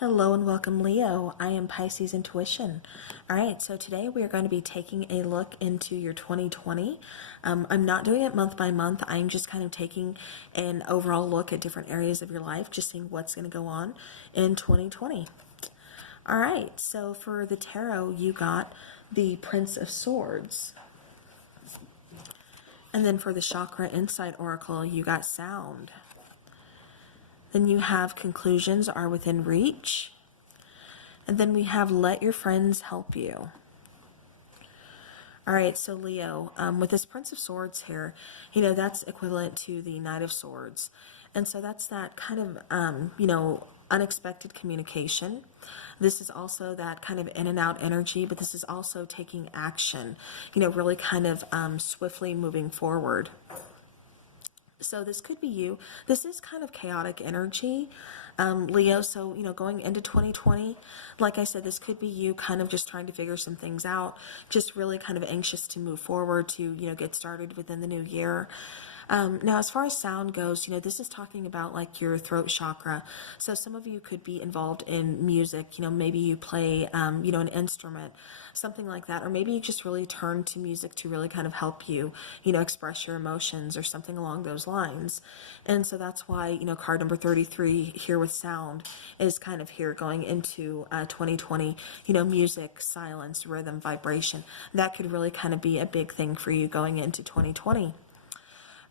Hello and welcome, Leo. I am Pisces Intuition. All right, so today we are going to be taking a look into your 2020. I'm not doing it month by month. I'm just kind of taking an overall look at different areas of your life, just seeing what's going to go on in 2020. All right, so for the tarot, you got the Prince of Swords. And then for the Chakra Insight Oracle, you got Sound. Then you have Conclusions Are Within Reach. And then we have Let Your Friends Help You. All right, so Leo, with this Prince of Swords here, that's equivalent to the Knight of Swords. And so that's that kind of, unexpected communication. This is also that kind of in and out energy, but this is also taking action, really kind of swiftly moving forward. So this could be you. This is kind of chaotic energy, Leo. So, going into 2020, like I said, this could be you kind of just trying to figure some things out, just really kind of anxious to move forward, to, get started within the new year. Now, as far as sound goes, this is talking about like your throat chakra. So some of you could be involved in music, maybe you play, an instrument, something like that. Or maybe you just really turn to music to really kind of help you, express your emotions or something along those lines. And so that's why, card number 33 here with sound is kind of here going into 2020, music, silence, rhythm, vibration. That could really kind of be a big thing for you going into 2020.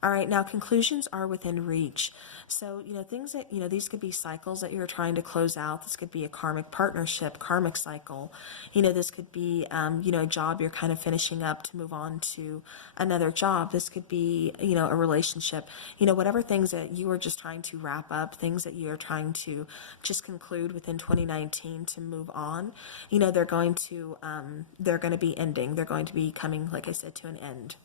All right, now conclusions are within reach. So, things that, these could be cycles that you're trying to close out. This could be a karmic partnership, karmic cycle. This could be, a job you're kind of finishing up to move on to another job. This could be, a relationship, whatever things that you are just trying to wrap up, things that you are trying to just conclude within 2019 to move on. They're going to be ending. They're going to be coming, like I said, to an end.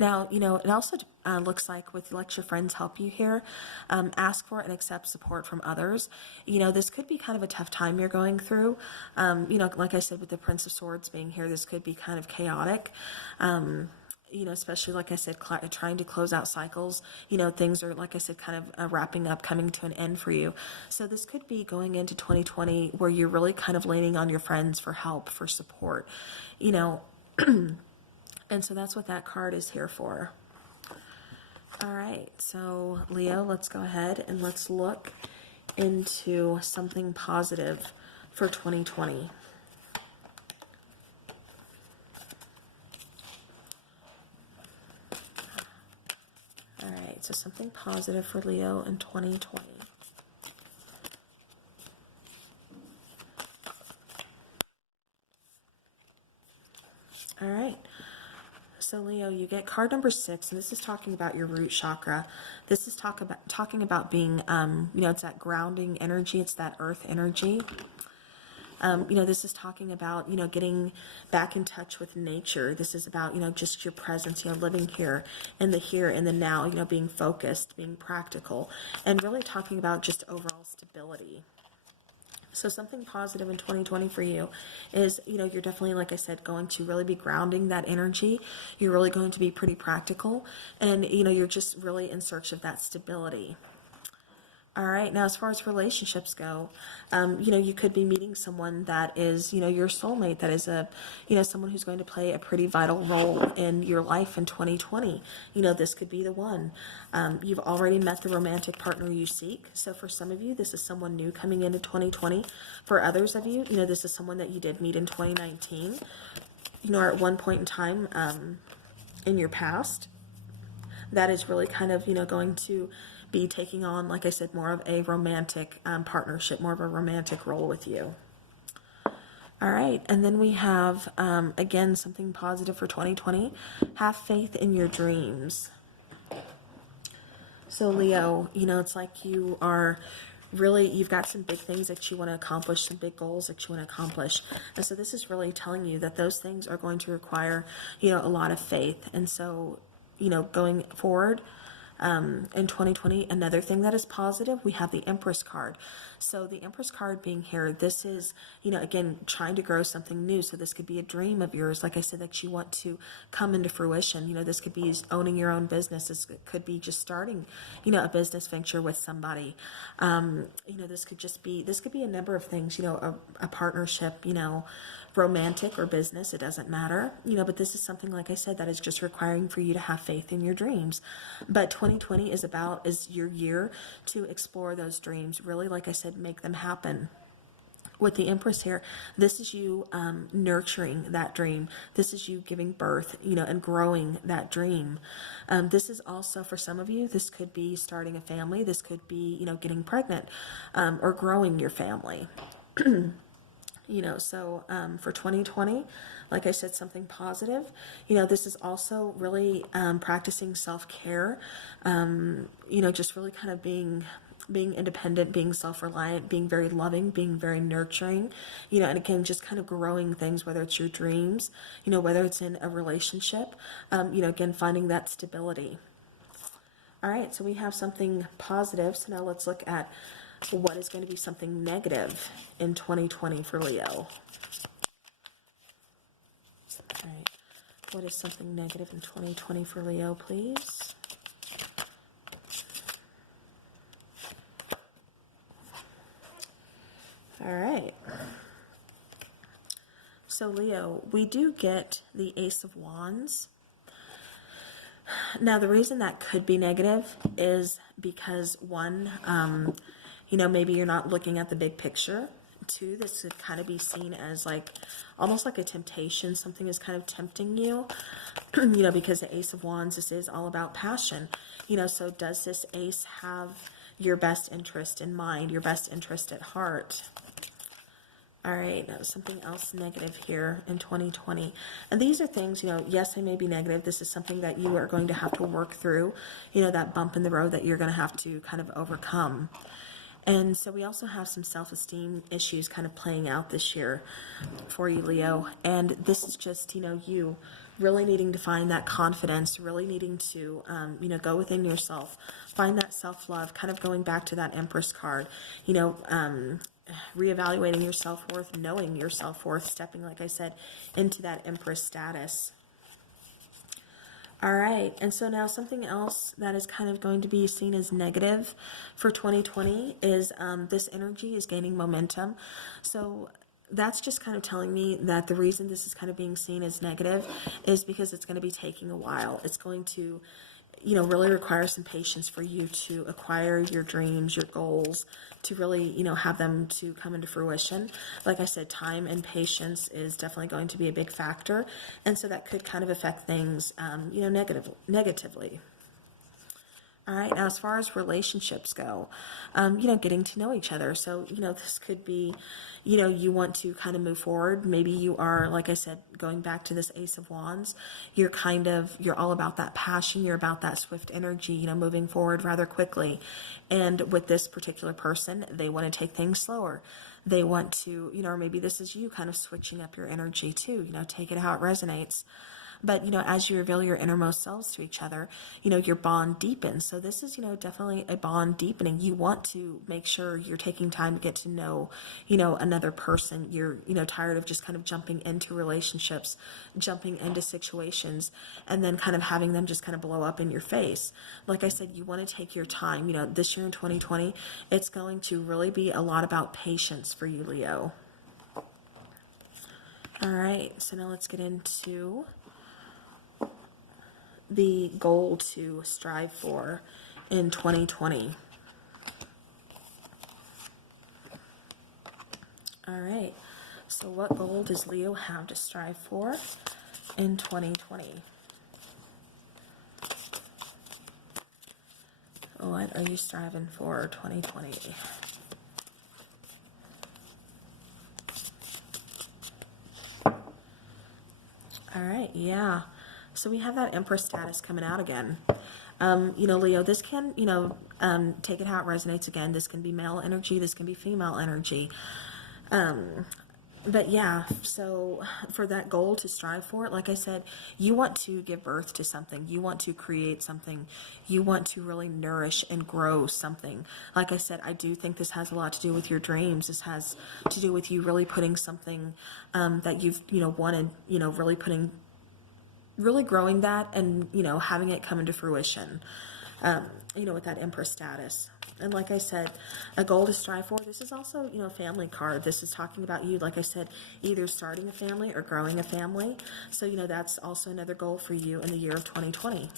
Now, it also looks like with Let Your Friends Help You here, ask for and accept support from others. This could be kind of a tough time you're going through. Like I said, with the Prince of Swords being here, this could be kind of chaotic. Especially, like I said, trying to close out cycles. Things are, like I said, kind of wrapping up, coming to an end for you. So this could be going into 2020 where you're really kind of leaning on your friends for help, for support, And so that's what that card is here for. All right, so Leo, let's go ahead and let's look into something positive for 2020. All right, so something positive for Leo in 2020. All right. So Leo, you get card number 6, and this is talking about your root chakra. This is talking about being, it's that grounding energy. It's that earth energy. This is talking about, getting back in touch with nature. This is about, just your presence, living here in the now, being focused, being practical, and really talking about just overall stability. So something positive in 2020 for you is, you're definitely, like I said, going to really be grounding that energy. You're really going to be pretty practical, and, you're just really in search of that stability. All right, now as far as relationships go, you could be meeting someone that is, your soulmate, that is someone who's going to play a pretty vital role in your life in 2020. This could be the one. You've already met the romantic partner you seek. So for some of you, this is someone new coming into 2020. For others of you, this is someone that you did meet in 2019, or at one point in time in your past. That is really kind of, going to be taking on, like I said, more of a romantic partnership, more of a romantic role with you. All right, and then we have, again, something positive for 2020. Have faith in your dreams. So Leo, it's like you are really, you've got some big things that you want to accomplish, some big goals that you want to accomplish. And so this is really telling you that those things are going to require, a lot of faith. And so, going forward, in 2020. Another thing that is positive, we have the Empress card. So the Empress card being here, this is, again, trying to grow something new. So this could be a dream of yours, like I said, that you want to come into fruition. This could be owning your own business. This could be just starting, a business venture with somebody. This could be a number of things, a partnership, romantic or business, it doesn't matter, but this is something, like I said, that is just requiring for you to have faith in your dreams. But 2020 is your year to explore those dreams, really, like I said, make them happen. With the Empress here, this is you nurturing that dream. This is you giving birth, and growing that dream. This is also, for some of you, this could be starting a family. This could be, getting pregnant, or growing your family. So for 2020, like I said, something positive. This is also really practicing self-care, just really kind of being independent, being self-reliant, being very loving, being very nurturing, and again, just kind of growing things, whether it's your dreams, whether it's in a relationship, again, finding that stability. All right, so we have something positive. So now let's look at what is going to be something negative in 2020 for Leo. All right, what is something negative in 2020 for Leo, please? All right. So Leo, we do get the Ace of Wands. Now, the reason that could be negative is because, one, maybe you're not looking at the big picture. Two, this could kind of be seen as almost like a temptation. Something is kind of tempting you, because the Ace of Wands, this is all about passion. So does this ace have your best interest in mind, your best interest at heart? All right, now something else negative here in 2020. And these are things, yes, they may be negative. This is something that you are going to have to work through, that bump in the road that you're going to have to kind of overcome. And so we also have some self-esteem issues kind of playing out this year for you, Leo. And this is just, you really needing to find that confidence, really needing to, go within yourself, find that self-love, kind of going back to that Empress card, reevaluating your self-worth, knowing your self-worth, stepping, like I said, into that Empress status. All right, and so now something else that is kind of going to be seen as negative for 2020 is this energy is gaining momentum. So that's just kind of telling me that the reason this is kind of being seen as negative is because it's going to be taking a while. It's going to, really require some patience for you to acquire your dreams, your goals, to really, have them to come into fruition. Like I said, time and patience is definitely going to be a big factor. And so that could kind of affect things, negatively. All right, now as far as relationships go, getting to know each other. So, this could be, you want to kind of move forward. Maybe you are, like I said, going back to this Ace of Wands, you're all about that passion. You're about that swift energy, moving forward rather quickly. And with this particular person, they want to take things slower. They want to, or maybe this is you kind of switching up your energy too, take it how it resonates. But, as you reveal your innermost selves to each other, your bond deepens. So this is, definitely a bond deepening. You want to make sure you're taking time to get to know, another person. You're, tired of just kind of jumping into relationships, jumping into situations, and then kind of having them just kind of blow up in your face. Like I said, you want to take your time. This year in 2020, it's going to really be a lot about patience for you, Leo. All right, so now let's get into the goal to strive for in 2020. All right, so what goal does Leo have to strive for in 2020? What are you striving for 2020? All right, yeah. So we have that Empress status coming out again. Leo, this can, take it how it resonates again. This can be male energy. This can be female energy. But yeah, so for that goal to strive for, like I said, you want to give birth to something. You want to create something. You want to really nourish and grow something. Like I said, I do think this has a lot to do with your dreams. This has to do with you really putting something that you've, wanted, really growing that and, having it come into fruition, with that Empress status. And like I said, a goal to strive for. This is also, a family card. This is talking about you, like I said, either starting a family or growing a family. So, that's also another goal for you in the year of 2020.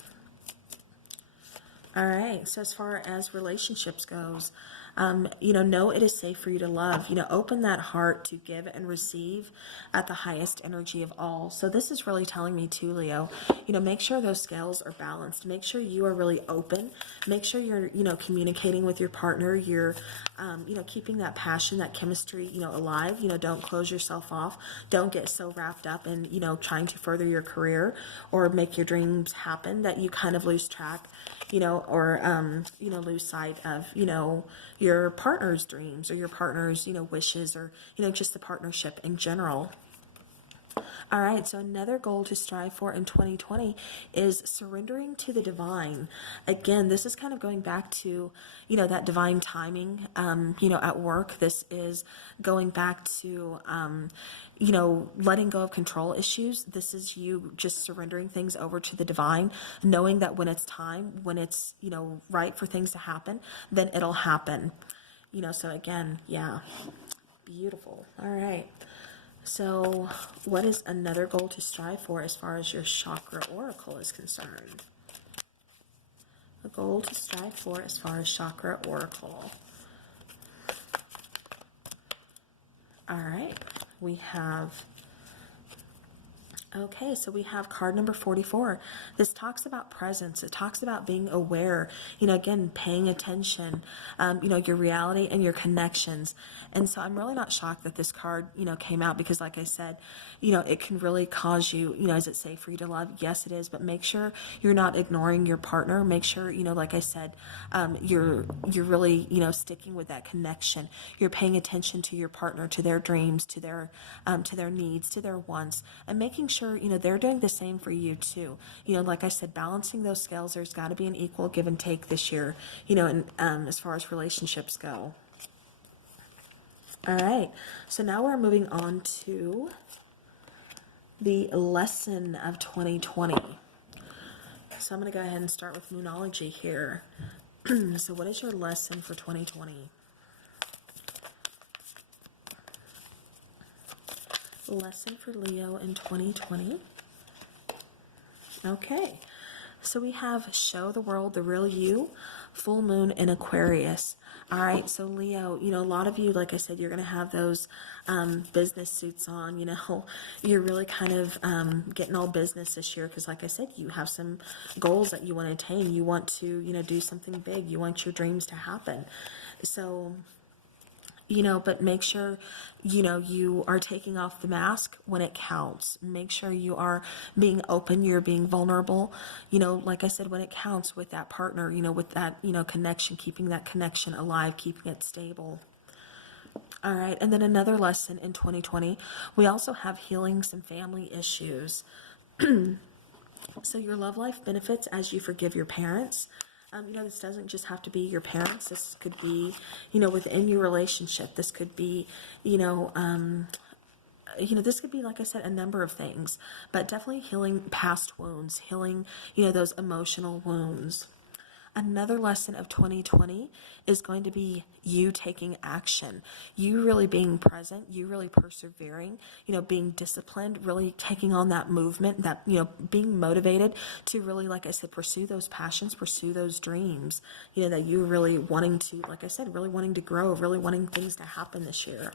All right. So as far as relationships goes, know it is safe for you to love. Open that heart to give and receive at the highest energy of all. So this is really telling me too, Leo, make sure those scales are balanced. Make sure you are really open. Make sure you're, communicating with your partner. You're, keeping that passion, that chemistry, alive. Don't close yourself off. Don't get so wrapped up in, trying to further your career or make your dreams happen that you kind of lose track, or, lose sight of, your partner's dreams or your partner's, wishes or, just the partnership in general. All right, so another goal to strive for in 2020 is surrendering to the divine. Again, this is kind of going back to, that divine timing, at work. This is going back to, letting go of control issues. This is you just surrendering things over to the divine, knowing that when it's time, when it's, right for things to happen, then it'll happen. So again, yeah, beautiful. All right. So what is another goal to strive for as far as your chakra oracle is concerned? A goal to strive for as far as chakra oracle. All right, we have... Okay, so we have card number 44. This talks about presence. It talks about being aware, again, paying attention, your reality and your connections. And so I'm really not shocked that this card, came out because like I said, it can really cause you, is it safe for you to love? Yes, it is. But make sure you're not ignoring your partner. Make sure, like I said, you're really, sticking with that connection. You're paying attention to your partner, to their dreams, to their needs, to their wants, and making sure they're doing the same for you too. Like I said, balancing those scales. There's got to be an equal give and take this year, and as far as relationships go. All right, so now we're moving on to the lesson of 2020. So I'm going to go ahead and start with Moonology here. So what is your lesson for 2020? Lesson for Leo in 2020. Okay, so we have show the world the real you, full moon in Aquarius. All right, so Leo, a lot of you, like I said, you're going to have those business suits on, you're really kind of getting all business this year because, like I said, you have some goals that you want to attain. You want to, do something big. You want your dreams to happen. So... but make sure, you are taking off the mask when it counts. Make sure you are being open, you're being vulnerable, like I said, when it counts with that partner, with that, connection, keeping that connection alive, keeping it stable. All right, and then another lesson in 2020, we also have healing some family issues. So your love life benefits as you forgive your parents. This doesn't just have to be your parents. This could be, within your relationship. This could be, this could be, like I said, a number of things. But definitely healing past wounds, healing, those emotional wounds. Another lesson of 2020 is going to be you taking action, you really being present, you really persevering, being disciplined, really taking on that movement, that, being motivated to really, like I said, pursue those passions, pursue those dreams, that you're really wanting to, like I said, really wanting to grow, really wanting things to happen this year.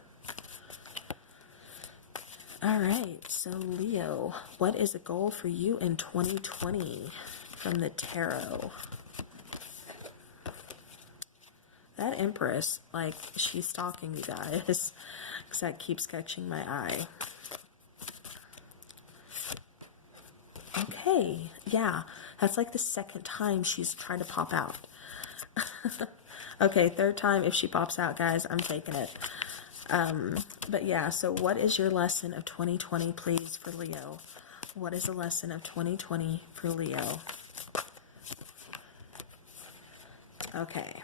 All right, so Leo, what is a goal for you in 2020 from the tarot? That Empress, like, she's stalking you guys, because that keeps catching my eye. Okay, yeah, that's like the second time she's trying to pop out. Okay, third time if she pops out, guys, I'm taking it. But yeah, so what is your lesson of 2020, please, for Leo? What is the lesson of 2020 for Leo? Okay.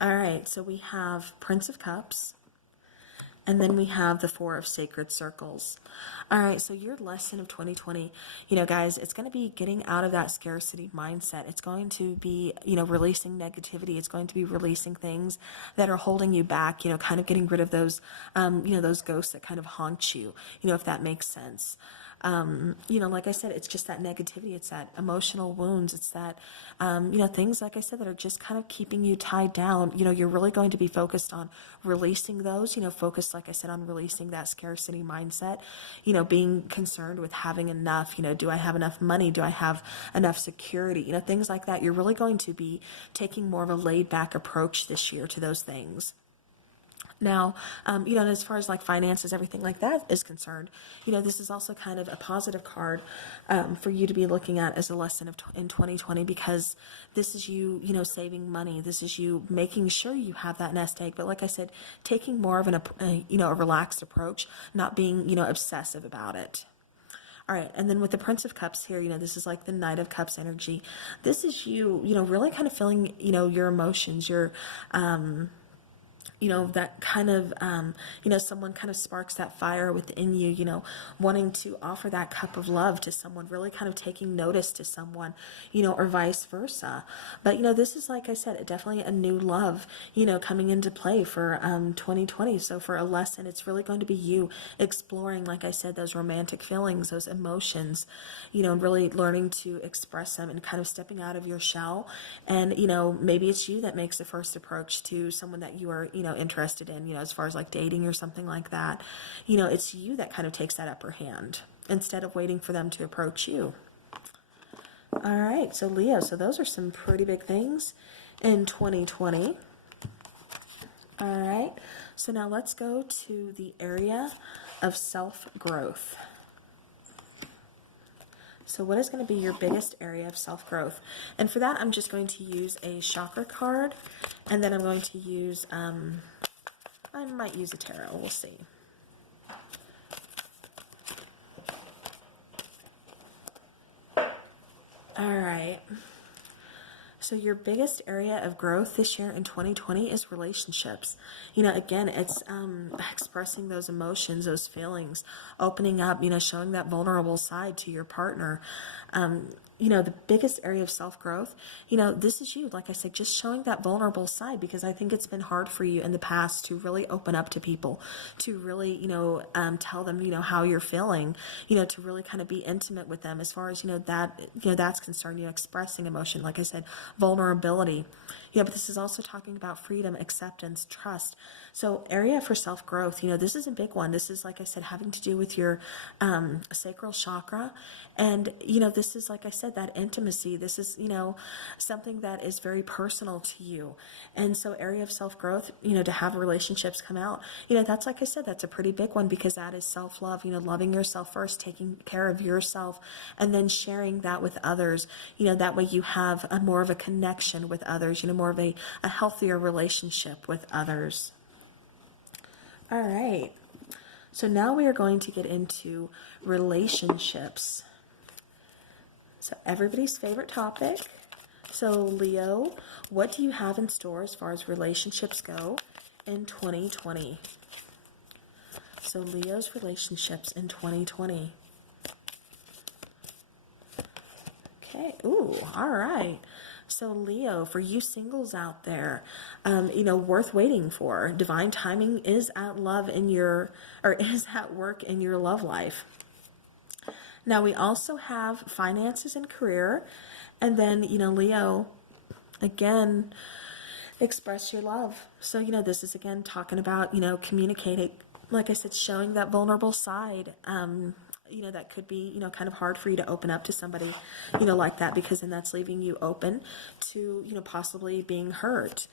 All right, so we have Prince of Cups, and then we have the Four of Sacred Circles. All right, so your lesson of 2020, guys, it's going to be getting out of that scarcity mindset. It's going to be, releasing negativity. It's going to be releasing things that are holding you back, kind of getting rid of those, those ghosts that kind of haunt you, if that makes sense. Like I said, it's just that negativity. It's that emotional wounds. It's that, things, like I said, that are just kind of keeping you tied down. You're really going to be focused on releasing those, focused, like I said, on releasing that scarcity mindset, being concerned with having enough, do I have enough money? Do I have enough security? Things like that. You're really going to be taking more of a laid back approach this year to those things. Now, as far as like finances, everything like that is concerned, this is also kind of a positive card for you to be looking at as a lesson in 2020, because this is you, saving money. This is you making sure you have that nest egg. But like I said, taking more of a relaxed approach, not being, obsessive about it. All right, and then with the Prince of Cups here, this is like the Knight of Cups energy. This is you, really kind of feeling, your emotions, your, that kind of, someone kind of sparks that fire within you, wanting to offer that cup of love to someone, really kind of taking notice to someone, or vice versa. But, this is, like I said, definitely a new love, coming into play for 2020. So for a lesson, it's really going to be you exploring, like I said, those romantic feelings, those emotions, and really learning to express them and kind of stepping out of your shell. And, maybe it's you that makes the first approach to someone that you are, interested in, as far as like dating or something like that. It's you that kind of takes that upper hand instead of waiting for them to approach you. All right, so Leo, so those are some pretty big things in 2020. All right, so now let's go to the area of self-growth. So what is going to be your biggest area of self-growth? And for that, I'm just going to use a chakra card, and then I'm going to use, I might use a tarot, we'll see. All right. So your biggest area of growth this year in 2020 is relationships. Again, it's expressing those emotions, those feelings, opening up, showing that vulnerable side to your partner. The biggest area of self-growth, this is you, like I said, just showing that vulnerable side, because I think it's been hard for you in the past to really open up to people, to really, tell them, how you're feeling, to really kind of be intimate with them as far as, that's concerned, expressing emotion, like I said, vulnerability. But this is also talking about freedom, acceptance, trust. So area for self-growth, this is a big one. This is, like I said, having to do with your sacral chakra. And, this is, like I said, that intimacy. This is, something that is very personal to you. And so area of self-growth, to have relationships come out, that's, like I said, that's a pretty big one, because that is self-love, loving yourself first, taking care of yourself, and then sharing that with others. That way you have a more of a connection with others, more of a healthier relationship with others. All right. So now we are going to get into relationships. So everybody's favorite topic. So Leo, what do you have in store as far as relationships go in 2020? So Leo's relationships in 2020. Okay. Ooh, all right. So Leo, for you singles out there, worth waiting for. Divine timing is at is at work in your love life. Now we also have finances and career, and then, Leo, again, express your love. So, this is again talking about, communicating, like I said, showing that vulnerable side, that could be, kind of hard for you to open up to somebody, like that, because then that's leaving you open to, possibly being hurt.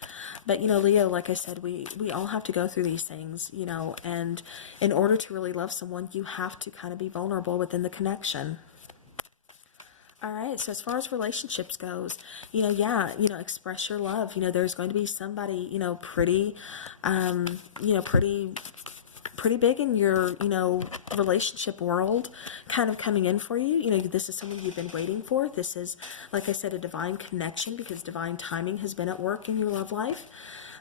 But, Leo, like I said, we all have to go through these things, and in order to really love someone, you have to kind of be vulnerable within the connection. All right, so as far as relationships goes, express your love. There's going to be somebody, pretty, pretty big in your, relationship world kind of coming in for you. This is someone you've been waiting for. This is, like I said, a divine connection because divine timing has been at work in your love life.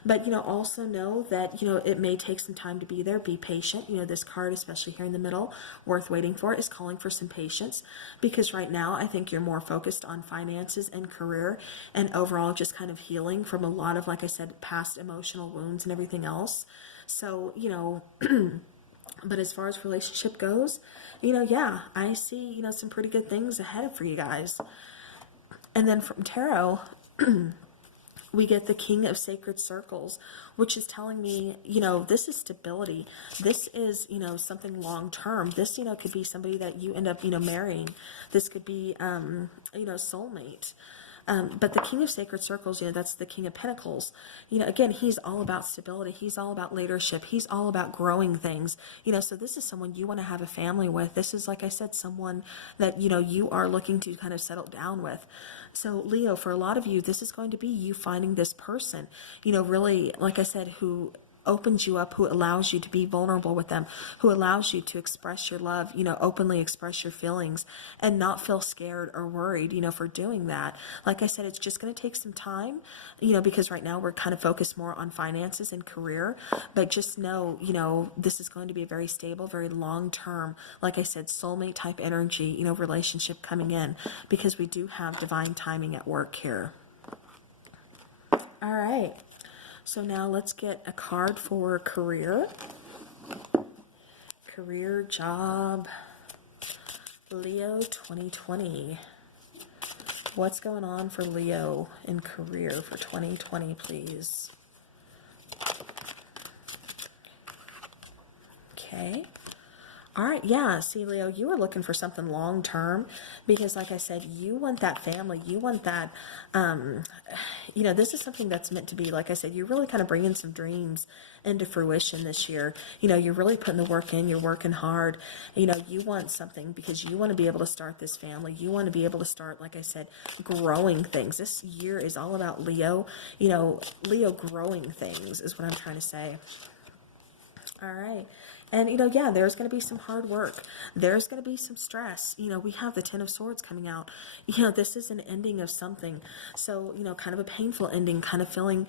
But, also know that, it may take some time to be there. Be patient. This card, especially here in the middle, worth waiting for, is calling for some patience. Because right now, I think you're more focused on finances and career and overall just kind of healing from a lot of, like I said, past emotional wounds and everything else. So, but as far as relationship goes, I see, some pretty good things ahead for you guys. And then from tarot, we get the King of Sacred Circles, which is telling me, this is stability. This is, something long-term. This, could be somebody that you end up, marrying. This could be, soulmate. But the King of Sacred Circles, that's the King of Pentacles. Again, he's all about stability. He's all about leadership. He's all about growing things. So this is someone you want to have a family with. This is, like I said, someone that, you are looking to kind of settle down with. So Leo, for a lot of you, this is going to be you finding this person, really, like I said, who opens you up, who allows you to be vulnerable with them, who allows you to express your love, openly express your feelings and not feel scared or worried, for doing that. Like I said, it's just going to take some time, because right now we're kind of focused more on finances and career, but just know, this is going to be a very stable, very long-term, like I said, soulmate type energy, relationship coming in, because we do have divine timing at work here. All right. So now let's get a card for career. Career, job, Leo 2020. What's going on for Leo in career for 2020, please? Okay. All right, yeah, see, Leo, you are looking for something long-term because, like I said, you want that family. You want that, this is something that's meant to be, like I said, you're really kind of bringing some dreams into fruition this year. You're really putting the work in. You're working hard. You want something because you want to be able to start this family. You want to be able to start, like I said, growing things. This year is all about Leo. Leo growing things is what I'm trying to say. All right. And, there's going to be some hard work. There's going to be some stress. We have the Ten of Swords coming out. This is an ending of something. So, kind of a painful ending, kind of feeling,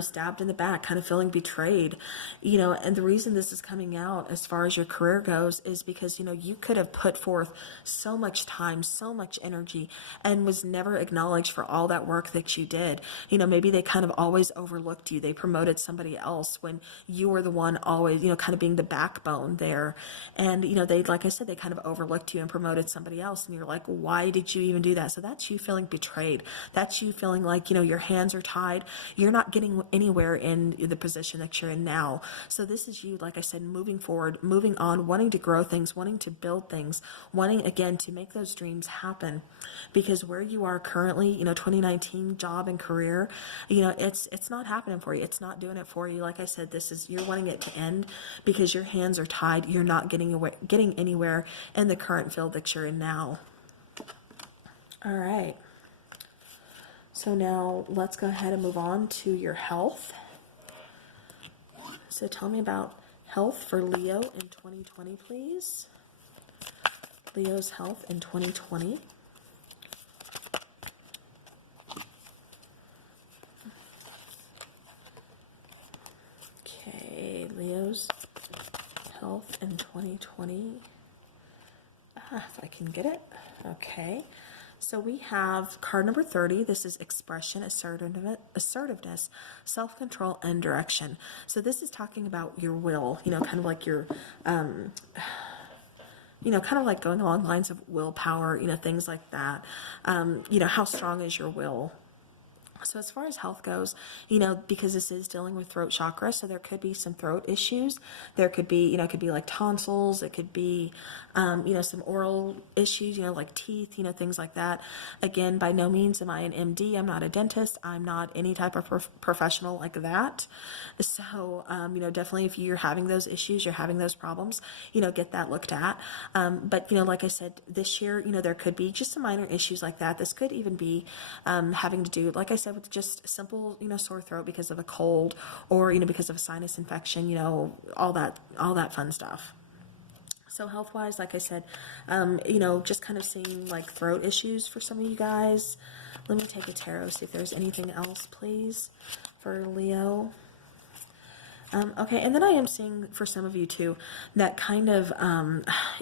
stabbed in the back, kind of feeling betrayed. And the reason this is coming out as far as your career goes is because, you could have put forth so much time, so much energy, and was never acknowledged for all that work that you did. Maybe they kind of always overlooked you. They promoted somebody else when you were the one always, kind of being the backbone there. And, they, like I said, they kind of overlooked you and promoted somebody else. And you're like, why did you even do that? So that's you feeling betrayed. That's you feeling like, your hands are tied. You're not getting anywhere in the position that you're in now. So this is you, like I said, moving forward, moving on, wanting to grow things, wanting to build things, wanting, again, to make those dreams happen. Because where you are currently, 2019 job and career, it's not happening for you. It's not doing it for you. Like I said, you're wanting it to end because your hands are tied. You're not getting anywhere in the current field that you're in now. All right. So now let's go ahead and move on to your health. So tell me about health for Leo in 2020, please. Leo's health in 2020. Okay, Leo's health in 2020. If I can get it. Okay. So we have card number 30. This is expression, assertiveness, self-control, and direction. So this is talking about your will, kind of like your, kind of like going along lines of willpower, things like that. How strong is your will? So as far as health goes, because this is dealing with throat chakra, so there could be some throat issues. There could be, it could be like tonsils. It could be, some oral issues, like teeth, things like that. Again, by no means am I an MD. I'm not a dentist. I'm not any type of professional like that. So, definitely if you're having those issues, you're having those problems, get that looked at. But, like I said, this year, there could be just some minor issues like that. This could even be having to do, like I said, with just simple, sore throat because of a cold, or, because of a sinus infection, all that fun stuff. So health-wise, like I said, just kind of seeing like throat issues for some of you guys. Let me take a tarot, see if there's anything else, please, for Leo. Okay, and then I am seeing for some of you too, that kind of,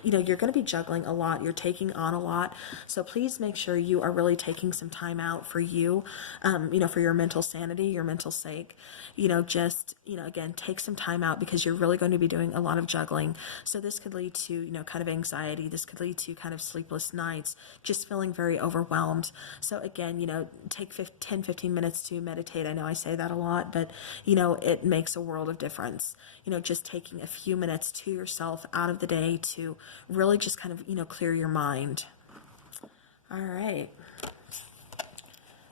you're going to be juggling a lot, you're taking on a lot, so please make sure you are really taking some time out for you, for your mental sanity, your mental sake, again, take some time out because you're really going to be doing a lot of juggling. So this could lead to, kind of anxiety, this could lead to kind of sleepless nights, just feeling very overwhelmed. So again, take 10-15 minutes to meditate. I know I say that a lot, but, it makes a world of difference. Just taking a few minutes to yourself out of the day to really just kind of, clear your mind. All right.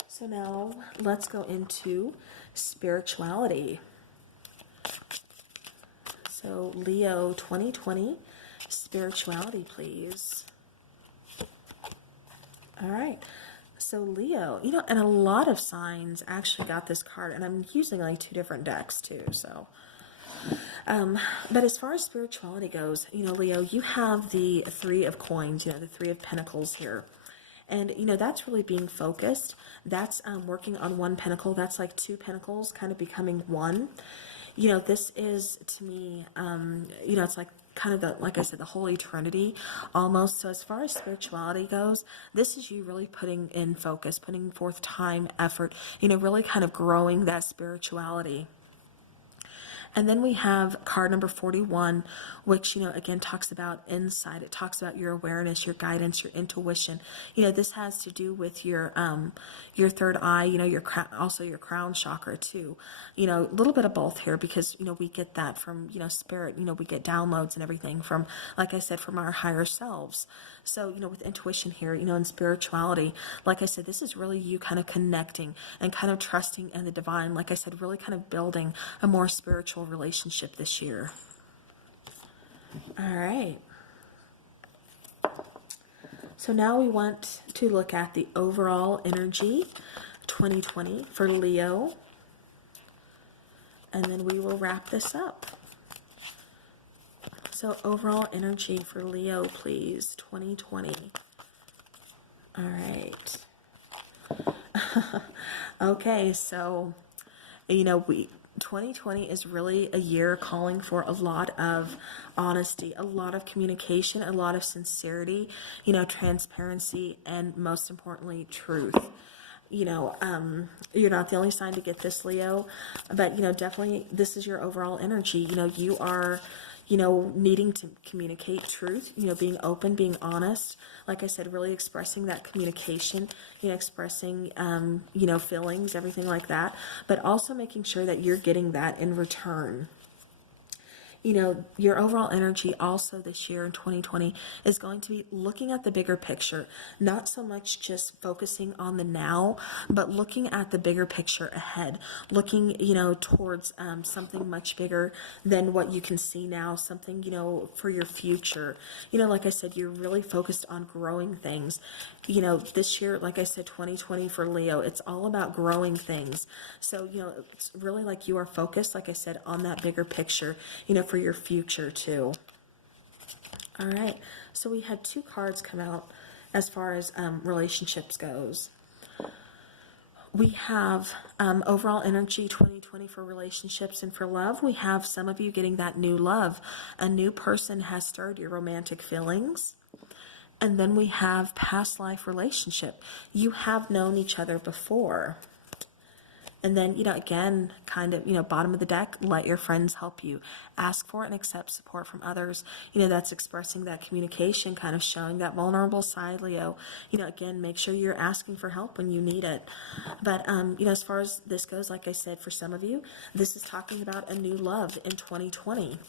So now let's go into spirituality. So Leo 2020, spirituality, please. All right. So Leo, and a lot of signs actually got this card, and I'm using like 2 different decks too, so. But as far as spirituality goes, Leo, you have the 3 of coins, the 3 of pentacles here. And, that's really being focused. That's working on 1 pentacle. That's like 2 pentacles kind of becoming 1. This is, to me, it's like kind of the, like I said, the Holy Trinity almost. So as far as spirituality goes, this is you really putting in focus, putting forth time, effort, really kind of growing that spirituality. And then we have card number 41, which, again, talks about insight. It talks about your awareness, your guidance, your intuition. This has to do with your third eye, also your crown chakra too. A little bit of both here because, we get that from, spirit, we get downloads and everything from, like I said, from our higher selves. So, with intuition here, and spirituality, like I said, this is really you kind of connecting and kind of trusting in the divine. Like I said, really kind of building a more spiritual relationship this year. All right. So now we want to look at the overall energy 2020 for Leo. And then we will wrap this up. So overall energy for Leo, please, 2020. All right. Okay, so, 2020 is really a year calling for a lot of honesty, a lot of communication, a lot of sincerity, transparency, and most importantly, truth. You're not the only sign to get this, Leo, but, definitely this is your overall energy. You are, needing to communicate truth, being open, being honest. Like I said, really expressing that communication, expressing, feelings, everything like that, but also making sure that you're getting that in return. Your overall energy also this year in 2020 is going to be looking at the bigger picture, not so much just focusing on the now, but looking at the bigger picture ahead, looking, towards something much bigger than what you can see now, something, for your future. Like I said, you're really focused on growing things. This year, like I said, 2020 for Leo, it's all about growing things. So, it's really like you are focused, like I said, on that bigger picture, for your future too. All right, so we had 2 cards come out as far as relationships goes. We have overall energy 2020 for relationships, and for love, we have some of you getting that new love. A new person has stirred your romantic feelings. And then we have past life relationship. You have known each other before. And then, again, kind of, bottom of the deck, let your friends help you. Ask for and accept support from others. That's expressing that communication, kind of showing that vulnerable side, Leo. Again, make sure you're asking for help when you need it. But, as far as this goes, like I said, for some of you, this is talking about a new love in 2020.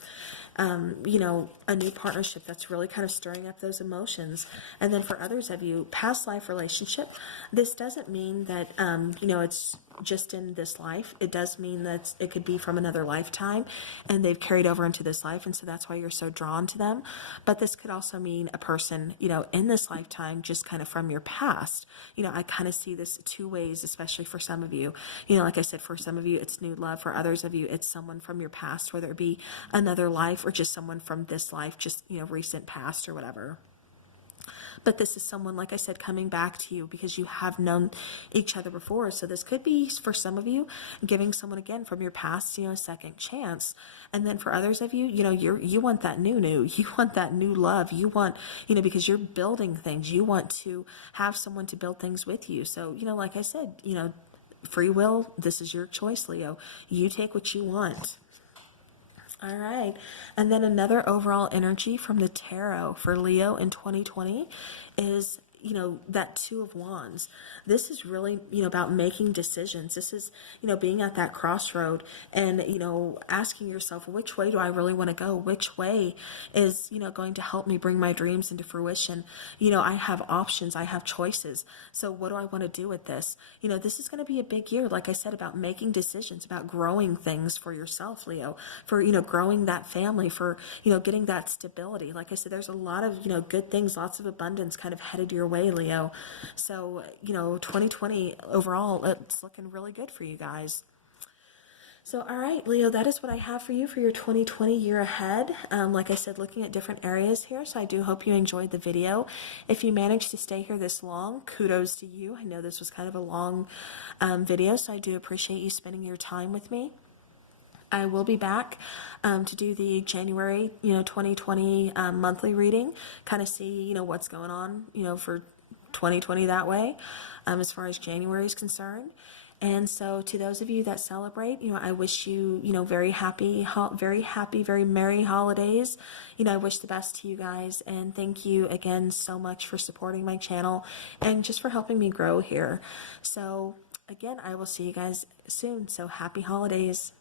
A new partnership that's really kind of stirring up those emotions. And then for others of you, past life relationship, this doesn't mean that, it's just in this life. It does mean that it could be from another lifetime and they've carried over into this life. And so that's why you're so drawn to them. But this could also mean a person, in this lifetime, just kind of from your past. I kind of see this two ways, especially for some of you. Like I said, for some of you, it's new love. For others of you, it's someone from your past, whether it be another life or just someone from this life, just, recent past or whatever. But this is someone, like I said, coming back to you because you have known each other before. So this could be, for some of you, giving someone, again, from your past, a second chance. And then for others of you, you want that new. You want that new love. You want, because you're building things. You want to have someone to build things with you. So, like I said, free will, this is your choice, Leo. You take what you want. All right. And then another overall energy from the tarot for Leo in 2020 is, that Two of Wands. This is really, about making decisions. This is, being at that crossroad and, asking yourself, which way do I really want to go? Which way is, going to help me bring my dreams into fruition? I have options. I have choices. So what do I want to do with this? This is going to be a big year, like I said, about making decisions, about growing things for yourself, Leo, for, growing that family, for, getting that stability. Like I said, there's a lot of, good things, lots of abundance kind of headed your way, Leo. So, 2020 overall, it's looking really good for you guys. So, all right, Leo, that is what I have for you for your 2020 year ahead. Like I said, looking at different areas here. So I do hope you enjoyed the video. If you managed to stay here this long, kudos to you. I know this was kind of a long video, so I do appreciate you spending your time with me. I will be back to do the January, 2020 monthly reading, kind of see, what's going on, for 2020 that way, as far as January is concerned. And so to those of you that celebrate, I wish you, very happy, very merry holidays. I wish the best to you guys. And thank you again so much for supporting my channel and just for helping me grow here. So again, I will see you guys soon. So happy holidays.